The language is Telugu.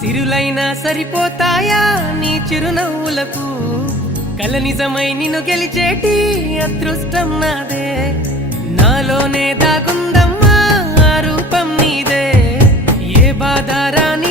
సిరులైనా సరిపోతాయా నీ చిరునవ్వులకు కల నిజమై నిన్ను గెలిచేటి అదృష్టం నాదే నాలోనే దాగుందమ్మా ఆ రూపం నీదే ఏ బాధ రాని